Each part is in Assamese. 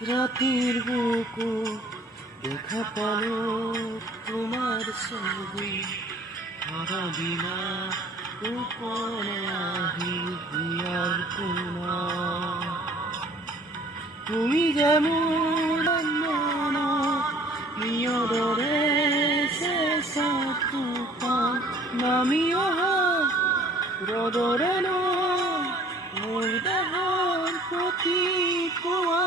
রাতের বুকু দেখা পালো তোমার ছবি হারা বিনা উপরে আহি দিয়ার কোনা তুমি যেমন মনো নিয়দরে শেষা তুফান নামিও রদরে নো মোৰ দেহৰ প্ৰতি পোৱা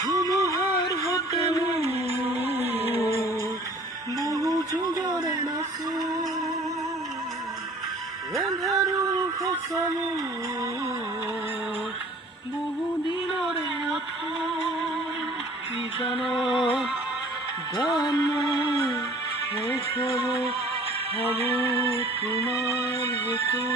ধুমুহাৰ হতে বহু যুগৰে নাচো এন্ধাৰো সঁচা বহু দিনৰে কিজানত গান শেষ হ'ব ভাবো তোমাৰ বুকু